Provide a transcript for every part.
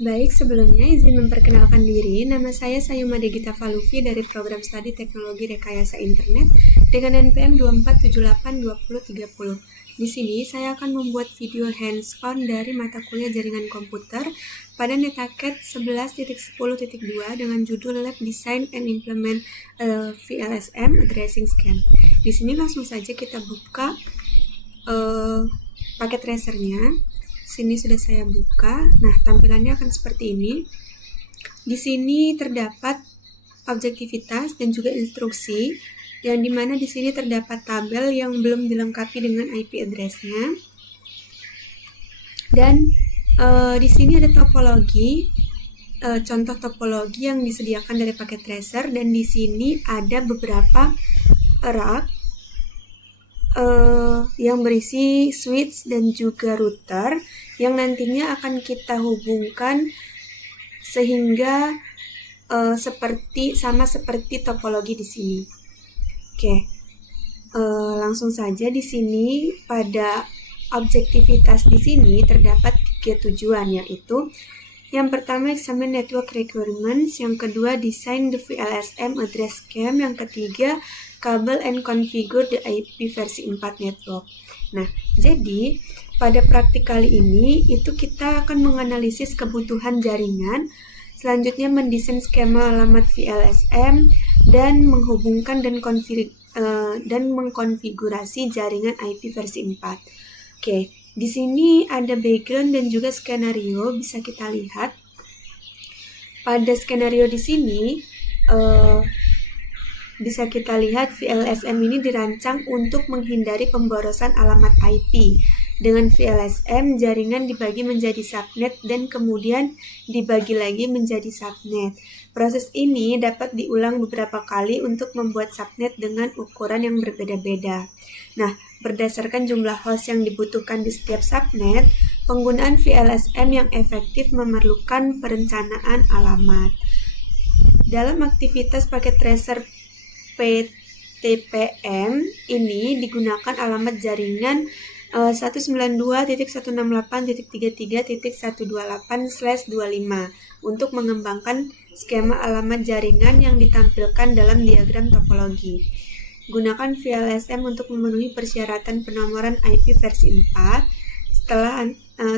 Baik, sebelumnya izin memperkenalkan diri. Nama saya Sayuma Degita Faluvi dari Program Studi Teknologi Rekayasa Internet dengan NPM 24782030. Di sini saya akan membuat video hands-on dari mata kuliah jaringan komputer pada NetACAD 11.10.2 dengan judul Lab Design and Implement VLSM Addressing Scam. Di sini langsung saja kita buka paket tracernya. Sini sudah saya buka. Nah, tampilannya akan seperti ini. Di sini terdapat objektivitas dan juga instruksi, yang dimana di sini terdapat tabel yang belum dilengkapi dengan IP address-nya. Dan di sini ada topologi, contoh topologi yang disediakan dari paket tracer, dan di sini ada beberapa rak yang berisi switch dan juga router yang nantinya akan kita hubungkan sehingga sama seperti topologi di sini. Oke, langsung saja di sini pada objektivitas di sini terdapat 3 tujuan, yaitu yang pertama examine network requirements, yang kedua design the VLSM address scam, yang ketiga kabel and configure the IP versi 4 network. Nah, jadi pada praktik kali ini itu kita akan menganalisis kebutuhan jaringan, selanjutnya mendesain skema alamat VLSM dan menghubungkan dan mengkonfigurasi jaringan IP versi 4. Oke, di sini ada background dan juga skenario, bisa kita lihat. Pada skenario di sini bisa kita lihat VLSM ini dirancang untuk menghindari pemborosan alamat IP. Dengan VLSM, jaringan dibagi menjadi subnet dan kemudian dibagi lagi menjadi subnet. Proses ini dapat diulang beberapa kali untuk membuat subnet dengan ukuran yang berbeda-beda. Nah, berdasarkan jumlah host yang dibutuhkan di setiap subnet, penggunaan VLSM yang efektif memerlukan perencanaan alamat. Dalam aktivitas paket tracer PTPM ini digunakan alamat jaringan 192.168.33.128/25 untuk mengembangkan skema alamat jaringan yang ditampilkan dalam diagram topologi. Gunakan VLSM untuk memenuhi persyaratan penomoran IP versi 4.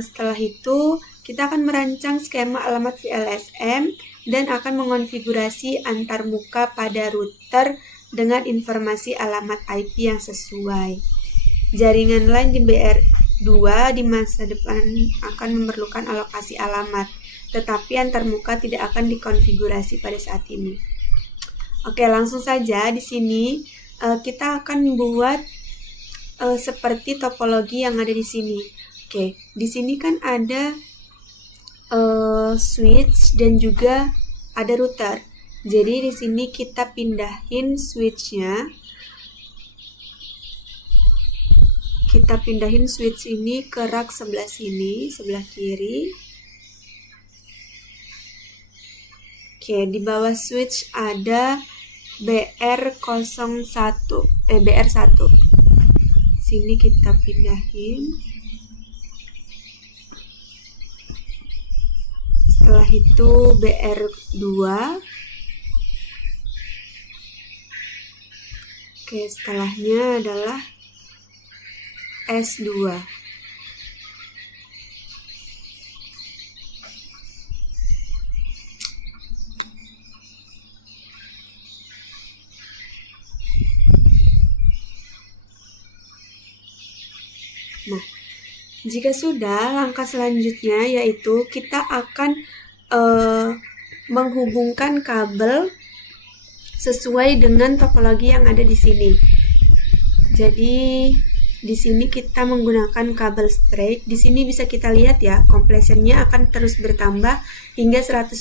Setelah itu, kita akan merancang skema alamat VLSM dan akan mengonfigurasi antarmuka pada router dengan informasi alamat IP yang sesuai. Jaringan LAN di BR2 di masa depan akan memerlukan alokasi alamat, tetapi antarmuka tidak akan dikonfigurasi pada saat ini. Oke, langsung saja di sini kita akan buat seperti topologi yang ada di sini. Oke, di sini kan ada switch dan juga ada router. Jadi di sini kita pindahin switch-nya. Kita pindahin switch ini ke rak sebelah sini, sebelah kiri. Oke, di bawah switch ada BR1. Sini kita pindahin. Setelah itu BR2. Oke, setelahnya adalah S2. Nah, jika sudah, langkah selanjutnya yaitu kita akan menghubungkan kabel sesuai dengan topologi yang ada di sini. Jadi di sini kita menggunakan kabel straight. Di sini bisa kita lihat ya, completionnya akan terus bertambah hingga 100%.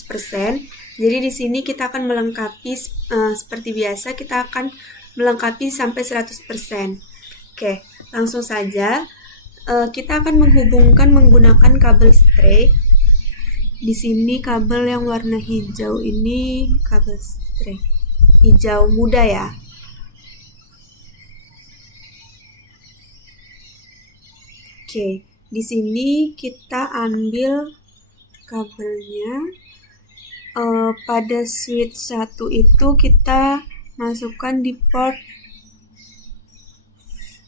Jadi di sini kita akan melengkapi seperti biasa, kita akan melengkapi sampai 100%. Oke, langsung saja kita akan menghubungkan menggunakan kabel straight. Di sini kabel yang warna hijau ini kabel straight, hijau muda ya. Oke, di sini kita ambil kabelnya. Pada switch 1 itu kita masukkan di port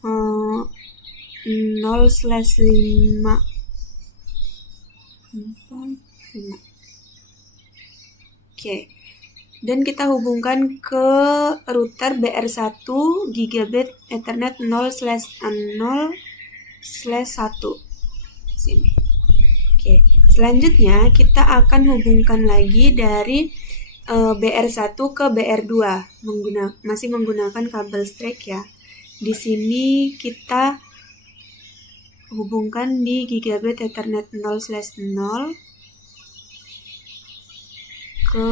0/5. Oke. Dan kita hubungkan ke router BR1 gigabit Ethernet 0/0/1 sini. Oke. Selanjutnya kita akan hubungkan lagi dari BR1 ke BR2 masih menggunakan kabel strike ya. Di sini kita hubungkan di gigabit Ethernet 0/0 ke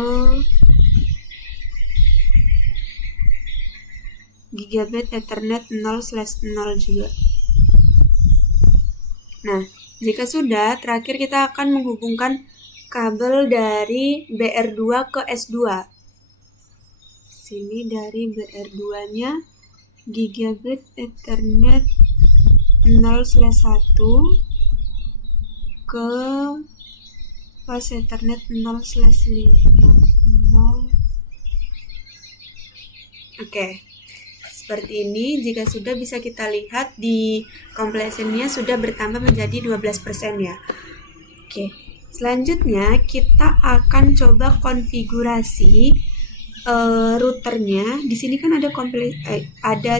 gigabit Ethernet 0/0 juga. Nah, jika sudah, terakhir kita akan menghubungkan kabel dari BR2 ke S2. Sini dari BR2-nya gigabit Ethernet 0/1 ke fast Ethernet 0/5. Oke. Seperti ini, jika sudah bisa kita lihat di completionnya sudah bertambah menjadi 12% ya. Oke, selanjutnya kita akan coba konfigurasi routernya. Di sini kan ada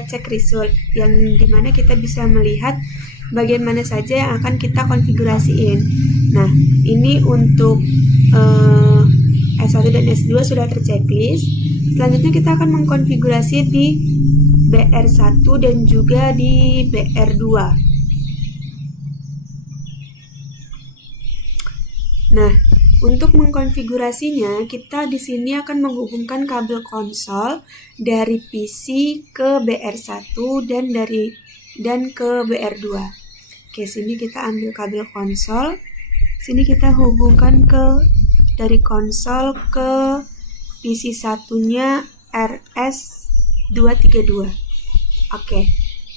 check result yang dimana kita bisa melihat bagian mana saja yang akan kita konfigurasiin. Nah, ini untuk S1 dan S2 sudah terchecklist. Selanjutnya kita akan mengkonfigurasi di BR1 dan juga di BR2. Nah, untuk mengkonfigurasinya, kita di sini akan menghubungkan kabel konsol dari PC ke BR1 dan ke BR2. Oke, sini kita ambil kabel konsol. Sini kita hubungkan dari konsol ke PC satunya RS232. Oke,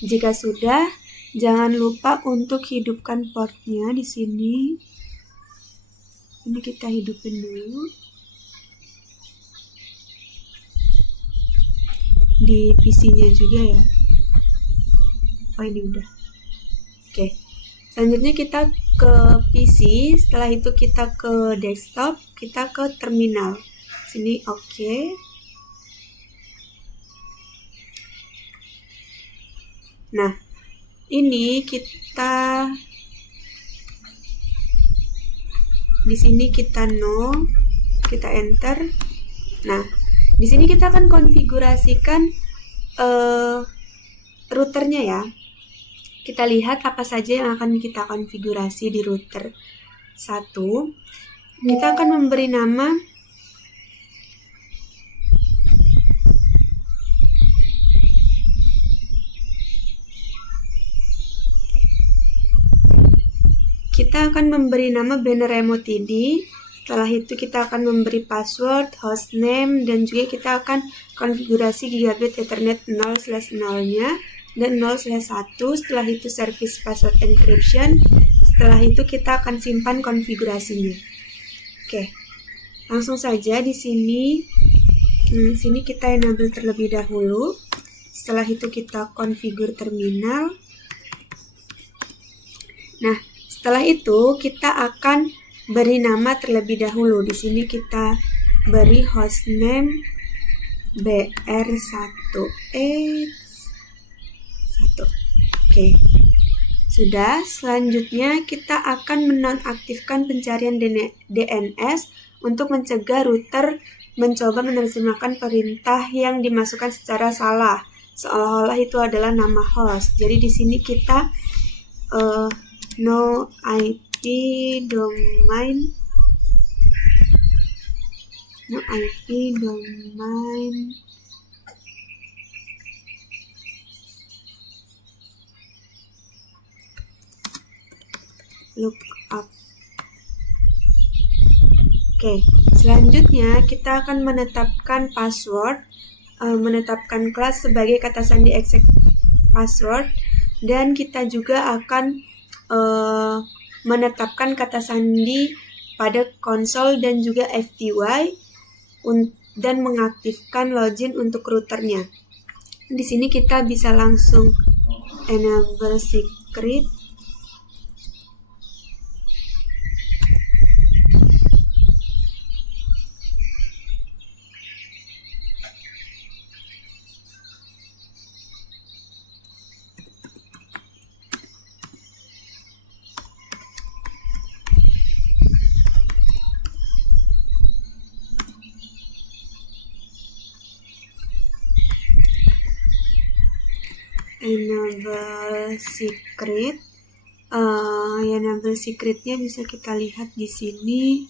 jika sudah, jangan lupa untuk hidupkan portnya di sini. Ini kita hidupin dulu. Di PC-nya juga ya. Oh, ini udah. Oke. Selanjutnya kita ke PC, setelah itu kita ke desktop, kita ke terminal. Sini oke. Nah, ini di sini kita no, kita enter. Nah, di sini kita akan konfigurasikan routernya ya. Kita lihat apa saja yang akan kita konfigurasi di router 1. Kita akan memberi nama banner remote ID. Setelah itu kita akan memberi password, hostname, dan juga kita akan konfigurasi gigabit Ethernet 0/0-nya dan 0/1. Setelah itu service password encryption. Setelah itu kita akan simpan konfigurasinya. Oke, langsung saja di sini. Sini kita enable terlebih dahulu. Setelah itu kita configure terminal. Nah, setelah itu kita akan beri nama terlebih dahulu. Di sini kita beri hostname BR1. Oke. Sudah, selanjutnya kita akan menonaktifkan pencarian DNS untuk mencegah router mencoba menerjemahkan perintah yang dimasukkan secara salah, seolah-olah itu adalah nama host. Jadi di sini kita no IP domain lookup. Oke, selanjutnya kita akan menetapkan password, menetapkan kelas sebagai kata sandi exact password, dan kita juga akan menetapkan kata sandi pada konsol dan juga FTY dan mengaktifkan login untuk routernya. Di sini kita bisa langsung enable secret. Enable secret. Enable secretnya bisa kita lihat di sini.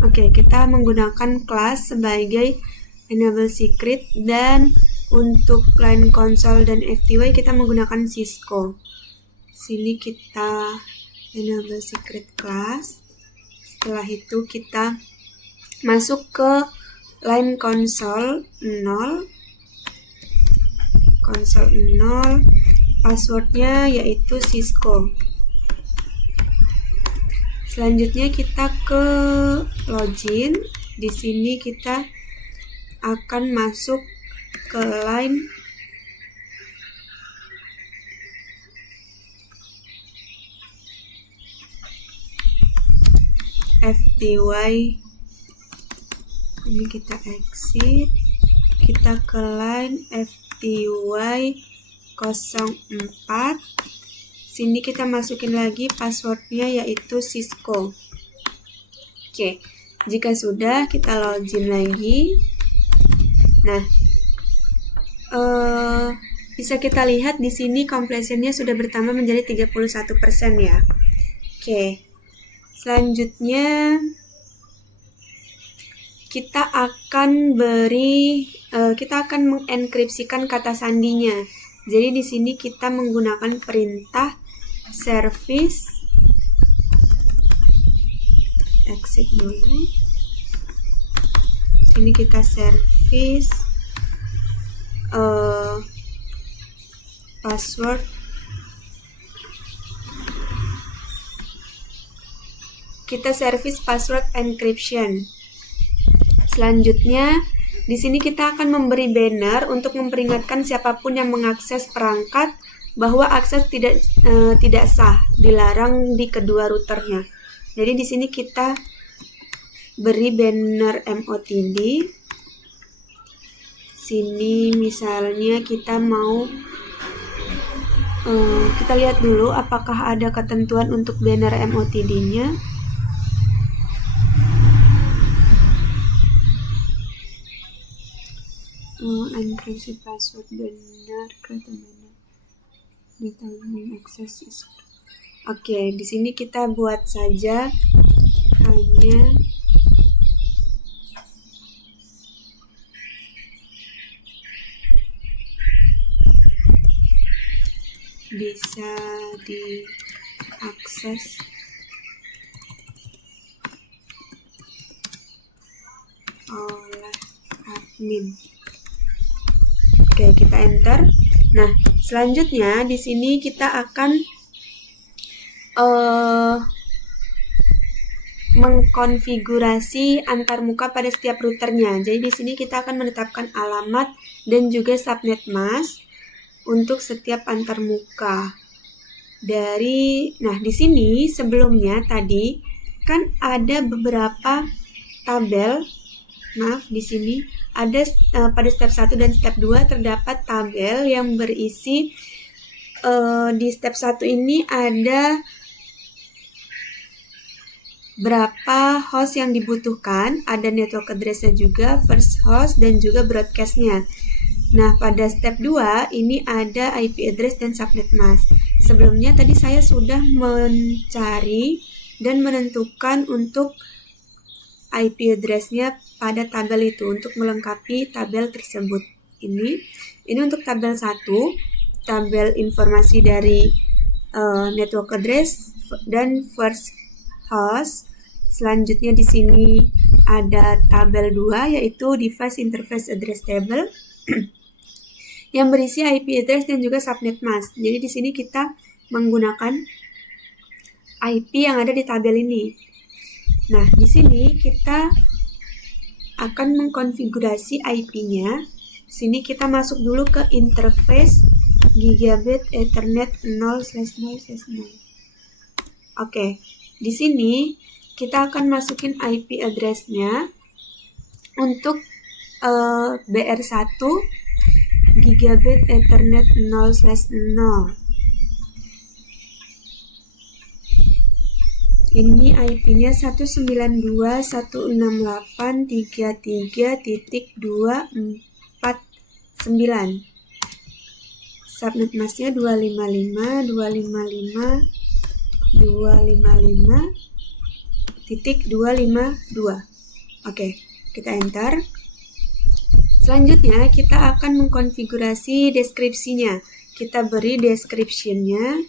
Oke, kita menggunakan kelas sebagai enable secret, dan untuk line console dan FTY kita menggunakan Cisco. Sini kita enable secret class. Setelah itu kita masuk ke line console 0, passwordnya yaitu Cisco. Selanjutnya kita ke login. Di sini kita akan masuk ke line FTY. Ini kita exit, kita ke line FTY 04. Sini kita masukin lagi passwordnya yaitu Cisco. Oke, jika sudah kita login lagi. Nah, bisa kita lihat di sini completionnya sudah bertambah menjadi 31% ya. Oke, selanjutnya kita akan mengenkripsikan kata sandinya. Jadi di sini kita menggunakan perintah service. Exit dulu. Sini kita service password. Kita service password encryption. Selanjutnya, di sini kita akan memberi banner untuk memperingatkan siapapun yang mengakses perangkat bahwa akses tidak sah, dilarang di kedua routernya. Jadi di sini kita beri banner MOTD. Sini misalnya kita mau kita lihat dulu apakah ada ketentuan untuk banner MOTD-nya. Enkripsi password benar, determine access is. Oke, di sini kita buat saja hanya bisa diakses oleh admin. Oke, kita enter. Nah, selanjutnya di sini kita akan mengkonfigurasi antarmuka pada setiap routernya. Jadi di sini kita akan menetapkan alamat dan juga subnet mask untuk setiap antarmuka. Nah, di sini sebelumnya tadi kan ada beberapa tabel. Maaf, di sini ada pada step 1 dan step 2 terdapat tabel yang berisi di step 1 ini ada berapa host yang dibutuhkan, ada network address-nya juga, first host dan juga broadcast-nya. Nah, pada step 2 ini ada IP address dan subnet mask. Sebelumnya tadi saya sudah mencari dan menentukan untuk IP address-nya pada tabel itu untuk melengkapi tabel tersebut. Ini untuk tabel 1, tabel informasi dari network address dan first host. Selanjutnya di sini ada tabel 2 yaitu device interface address table. yang berisi IP address dan juga subnet mask. Jadi di sini kita menggunakan IP yang ada di tabel ini. Nah, di sini kita akan mengkonfigurasi IP-nya. Sini kita masuk dulu ke interface gigabit Ethernet 0/0/0. Oke, di sini kita akan masukin IP address-nya untuk BR1 gigabit Ethernet 0/0. Ini IP-nya 192.168.33.249. Subnet masknya 255.255.255.252. Oke, kita enter. Selanjutnya kita akan mengkonfigurasi deskripsinya. Kita beri description-nya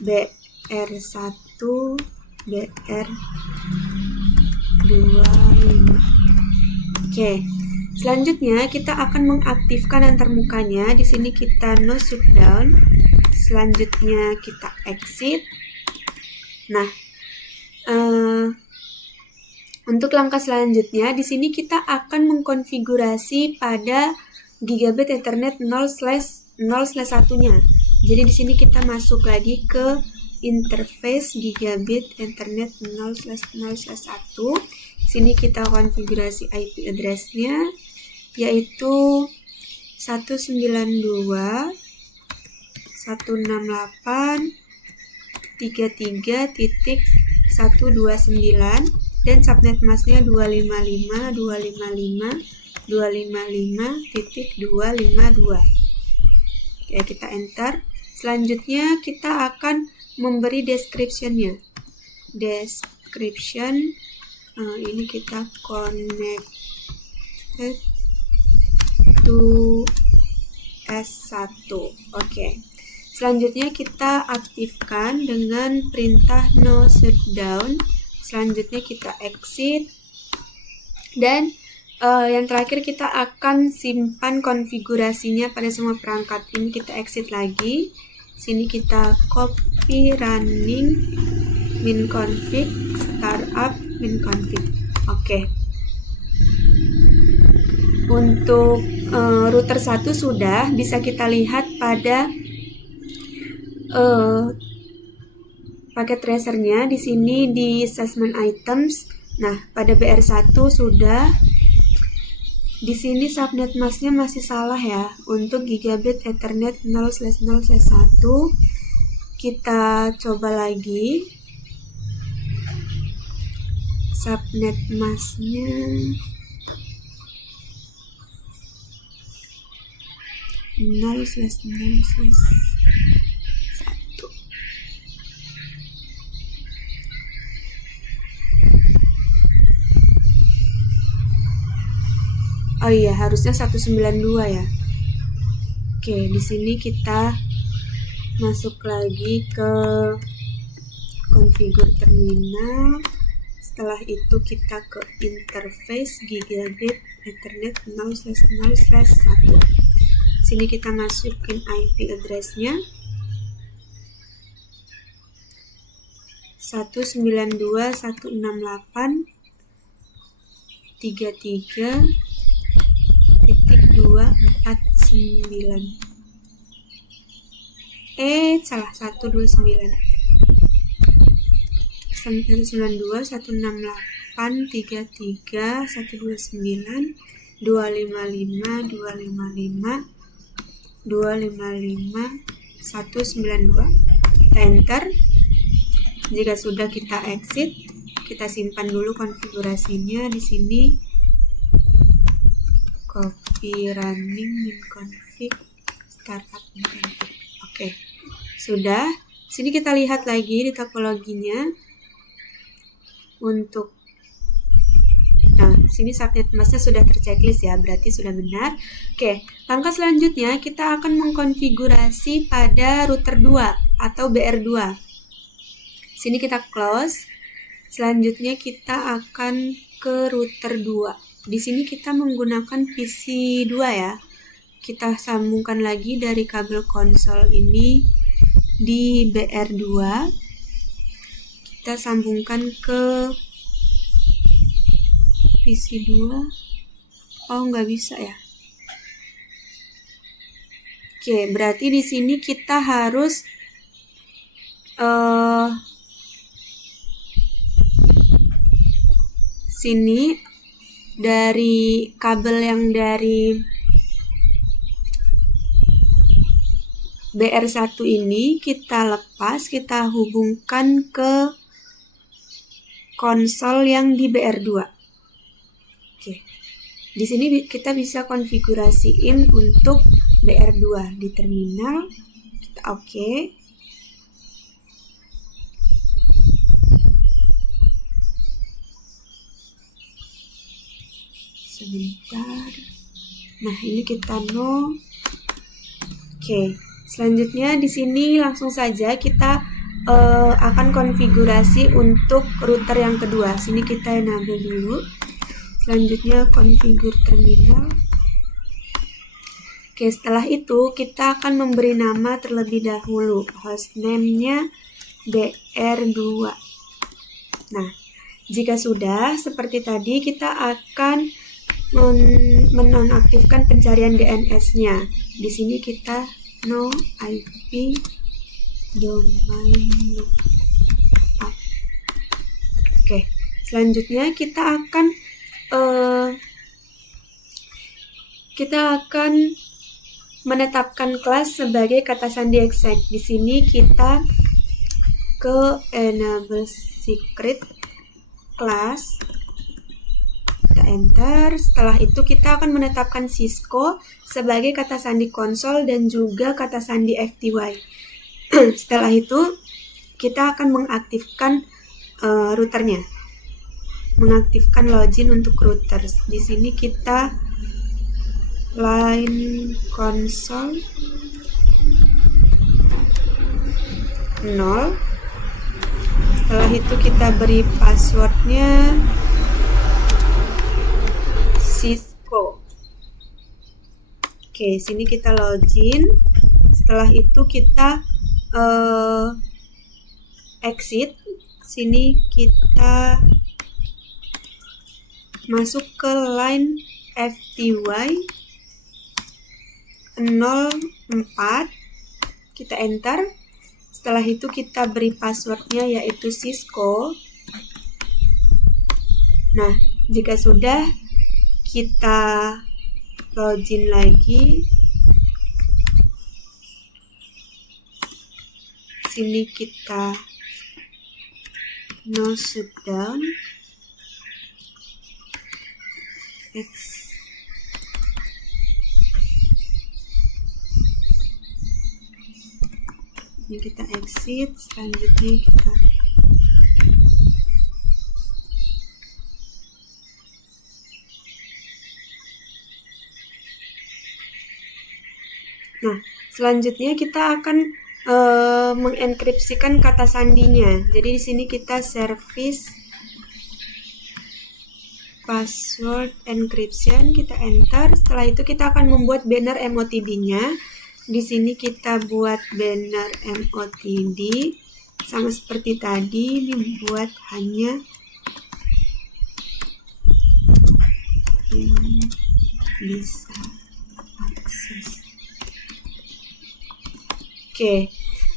BR1 BR25. Oke. Selanjutnya kita akan mengaktifkan antarmukanya. Di sini kita no shutdown. Selanjutnya kita exit. Nah, untuk langkah selanjutnya di sini kita akan mengkonfigurasi pada gigabit Ethernet 0/0/1-nya. Jadi di sini kita masuk lagi ke interface gigabit Ethernet 0/0/1. Sini kita konfigurasi IP address-nya yaitu 192.168.33.129 dan subnet masknya 255.255.255.252. Oke, kita enter. Selanjutnya kita akan memberi description-nya. Description ini kita connected to S1. Oke. Selanjutnya kita aktifkan dengan perintah no shutdown. Selanjutnya kita exit. Dan yang terakhir kita akan simpan konfigurasinya pada semua perangkat. Ini kita exit lagi. Sini kita copy running minconfig startup minconfig. Oke. Untuk router 1 sudah bisa kita lihat pada paket tracernya di sini di assessment items. Nah, pada BR1 sudah. Di sini subnet masknya masih salah ya. Untuk gigabit Ethernet 0/0/1 kita coba lagi. Subnet masknya (0/0/1). Oh iya, harusnya 192 ya. Oke, di sini kita masuk lagi ke configure terminal. Setelah itu kita ke interface gigabit Ethernet 0/0/1. Sini kita masukin IP address-nya 192.168.33.249. Salah, 129. 192.168.33.255.255.255.192. Kita enter. Jika sudah, kita exit. Kita simpan dulu konfigurasinya di sini. Copy running minconfig startup minconfig. Oke. Sudah. Sini kita lihat lagi di topologinya. Untuk sini subnet masknya sudah terchecklist ya, berarti sudah benar. Oke, langkah selanjutnya kita akan mengkonfigurasi pada router 2 atau BR2. Sini kita close. Selanjutnya kita akan ke router 2. Di sini kita menggunakan PC2 ya. Kita sambungkan lagi dari kabel konsol ini di BR2. Kita sambungkan ke PC2. Oh, nggak bisa ya. Oke, berarti di sini kita harus sini dari kabel yang dari BR1 ini kita lepas, kita hubungkan ke konsol yang di BR2. Oke. Di sini kita bisa konfigurasiin untuk BR2 di terminal. Kita oke. Sebentar. Nah, ini kita no. Oke, selanjutnya di sini langsung saja kita akan konfigurasi untuk router yang kedua. Sini kita enable dulu. Selanjutnya configure terminal. Oke, setelah itu kita akan memberi nama terlebih dahulu. Hostname-nya BR2. Nah, jika sudah seperti tadi, kita akan menonaktifkan pencarian DNS-nya. Di sini kita no IP domain lookup. Oke, selanjutnya kita akan menetapkan kelas sebagai kata sandi exact. Di sini kita ke enable secret class. Kita enter. Setelah itu kita akan menetapkan Cisco sebagai kata sandi konsol dan juga kata sandi FTY. Setelah itu kita akan mengaktifkan routernya, mengaktifkan login untuk routers. Di sini kita line console 0. Setelah itu kita beri passwordnya Cisco. Oke, sini kita login. Setelah itu kita exit. Sini kita masuk ke line FTY 04. Kita enter. Setelah itu kita beri passwordnya yaitu Cisco. Nah, jika sudah, kita login lagi. Sini kita no shutdown. Ini kita exit. Selanjutnya kita selanjutnya kita akan mengenkripsikan kata sandinya. Jadi di sini kita service password encryption, kita enter. Setelah itu kita akan membuat banner MOTD-nya. Di sini kita buat banner MOTD sama seperti tadi, dibuat hanya yang bisa akses. Oke,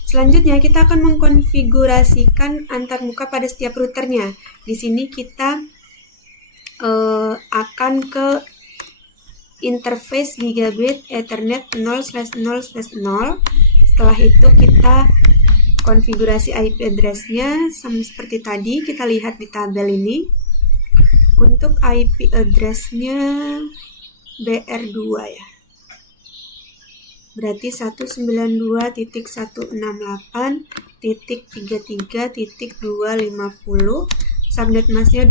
selanjutnya kita akan mengkonfigurasikan antarmuka pada setiap routernya. Di sini kita akan ke interface gigabit Ethernet 0/0/0. Setelah itu kita konfigurasi IP address-nya sama seperti tadi, kita lihat di tabel ini. Untuk IP address-nya BR2 ya. Berarti 192.168.33.250. Subnet masknya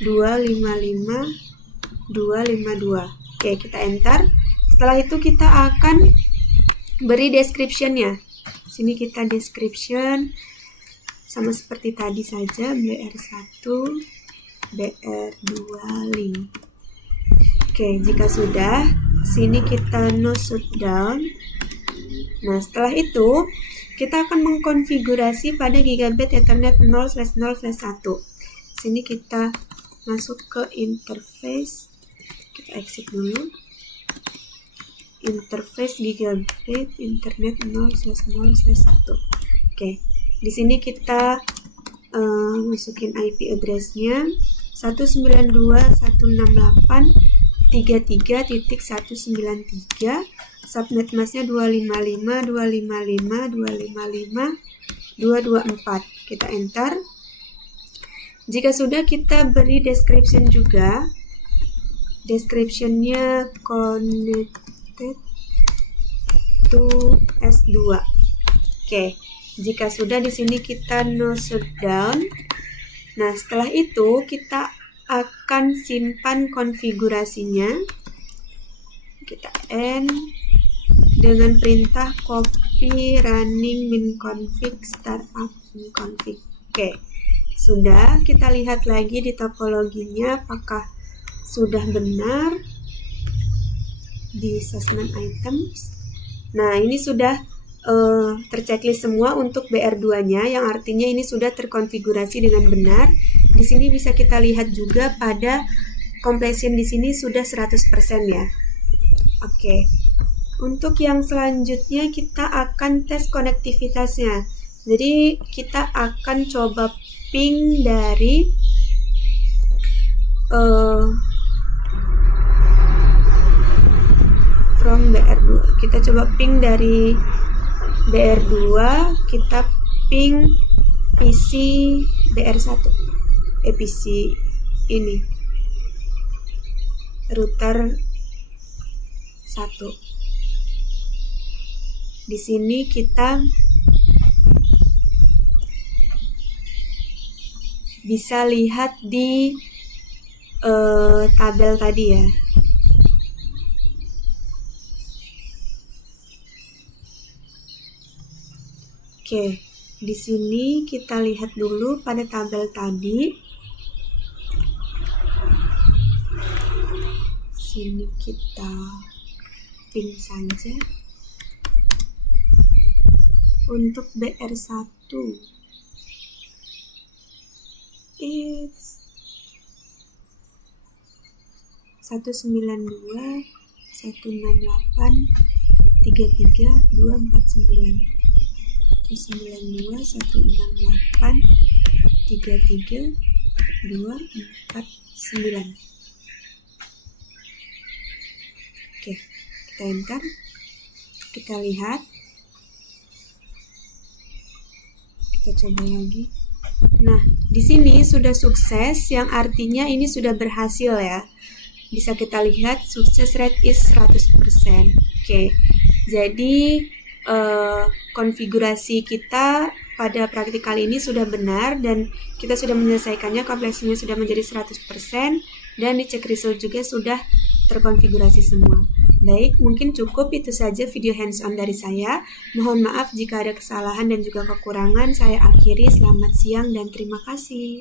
255.255.255.252. Oke, kita enter. Setelah itu kita akan beri description-nya. Sini kita description sama seperti tadi saja, BR1 BR2 link. Oke, jika sudah, sini kita no shutdown. Nah, setelah itu kita akan mengkonfigurasi pada Gigabit Ethernet 0/0/1. Sini kita masuk ke interface. Kita exit dulu. Interface Gigabit Internet 0/0/1. Oke, di sini kita masukin IP address-nya 192.168.33.193, subnet mask-nya 255.255.255.224. Kita enter. Jika sudah, kita beri description juga. Description-nya connected to S2. Oke. Jika sudah, di sini kita no shutdown. Nah, setelah itu kita akan simpan konfigurasinya. Kita end dengan perintah copy running minconfig startup minconfig. Oke. Sudah, kita lihat lagi di topologinya apakah sudah benar di assessment items. Nah, ini sudah terchecklist semua untuk BR2-nya, yang artinya ini sudah terkonfigurasi dengan benar. Di sini bisa kita lihat juga pada completion di sini sudah 100% ya. Oke. Untuk yang selanjutnya kita akan tes konektivitasnya. Jadi kita akan coba ping dari from BR2. Kita coba ping dari BR2, kita ping PC BR1, PC ini, router 1. Di sini kita bisa lihat di tabel tadi ya. Oke, di sini kita lihat dulu pada tabel tadi. Sini kita ping saja. Untuk BR1 it's 192.168.33.249. 192.168.33.249. Oke, kita enter. Kita lihat. Kita coba lagi. Nah, di sini sudah sukses, yang artinya ini sudah berhasil ya. Bisa kita lihat success rate is 100%. Oke. Jadi konfigurasi kita pada praktikal ini sudah benar dan kita sudah menyelesaikannya, kompleksinya sudah menjadi 100% dan di check result juga sudah terkonfigurasi semua. Baik, mungkin cukup itu saja video hands-on dari saya. Mohon maaf jika ada kesalahan dan juga kekurangan. Saya akhiri, selamat siang dan terima kasih.